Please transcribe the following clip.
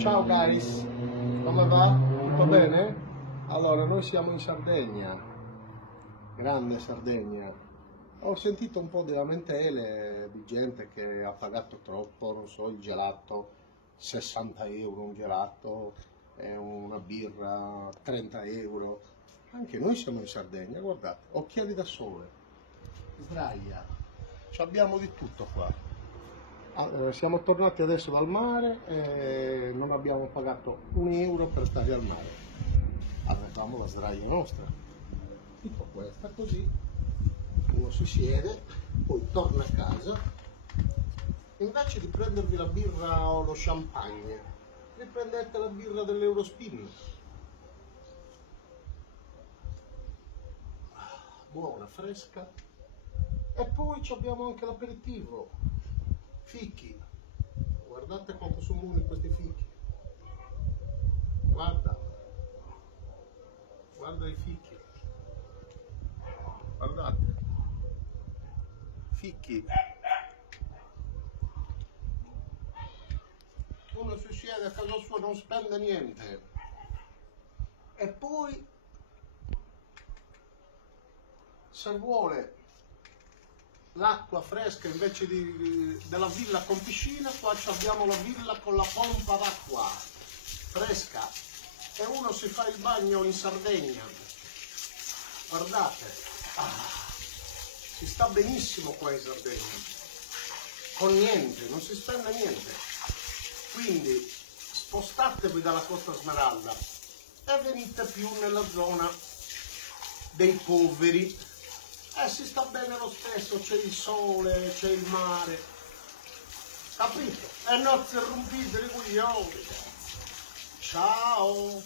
Ciao caris, come va? Tutto bene? Allora, noi siamo in Sardegna, grande Sardegna. Ho sentito un po' di lamentele di gente che ha pagato troppo, non so, il gelato, 60 euro un gelato, e una birra, 30 euro. Anche noi siamo in Sardegna, guardate, occhiali da sole, sdraia, abbiamo di tutto qua. Siamo tornati adesso dal mare e non abbiamo pagato un euro per stare al mare. Avevamo la sdraia nostra, tipo questa, così uno si siede, poi torna a casa, invece di prendervi la birra o lo champagne, riprendete la birra dell'Eurospin. Buona, fresca. E poi abbiamo anche l'aperitivo. Fichi, guardate quanto sono buoni questi fichi, guarda i fichi, guardate, fichi, uno si siede a casa sua, non spende niente, e poi se vuole l'acqua fresca invece della villa con piscina, qua abbiamo la villa con la pompa d'acqua fresca e uno si fa il bagno in Sardegna. Guardate, si sta benissimo qua in Sardegna, con niente, non si spende niente. Quindi spostatevi dalla Costa Smeralda e venite più nella zona dei poveri. Si sta bene lo stesso, c'è il sole, c'è il mare, capito? E non si rompite i coglioni. Ciao!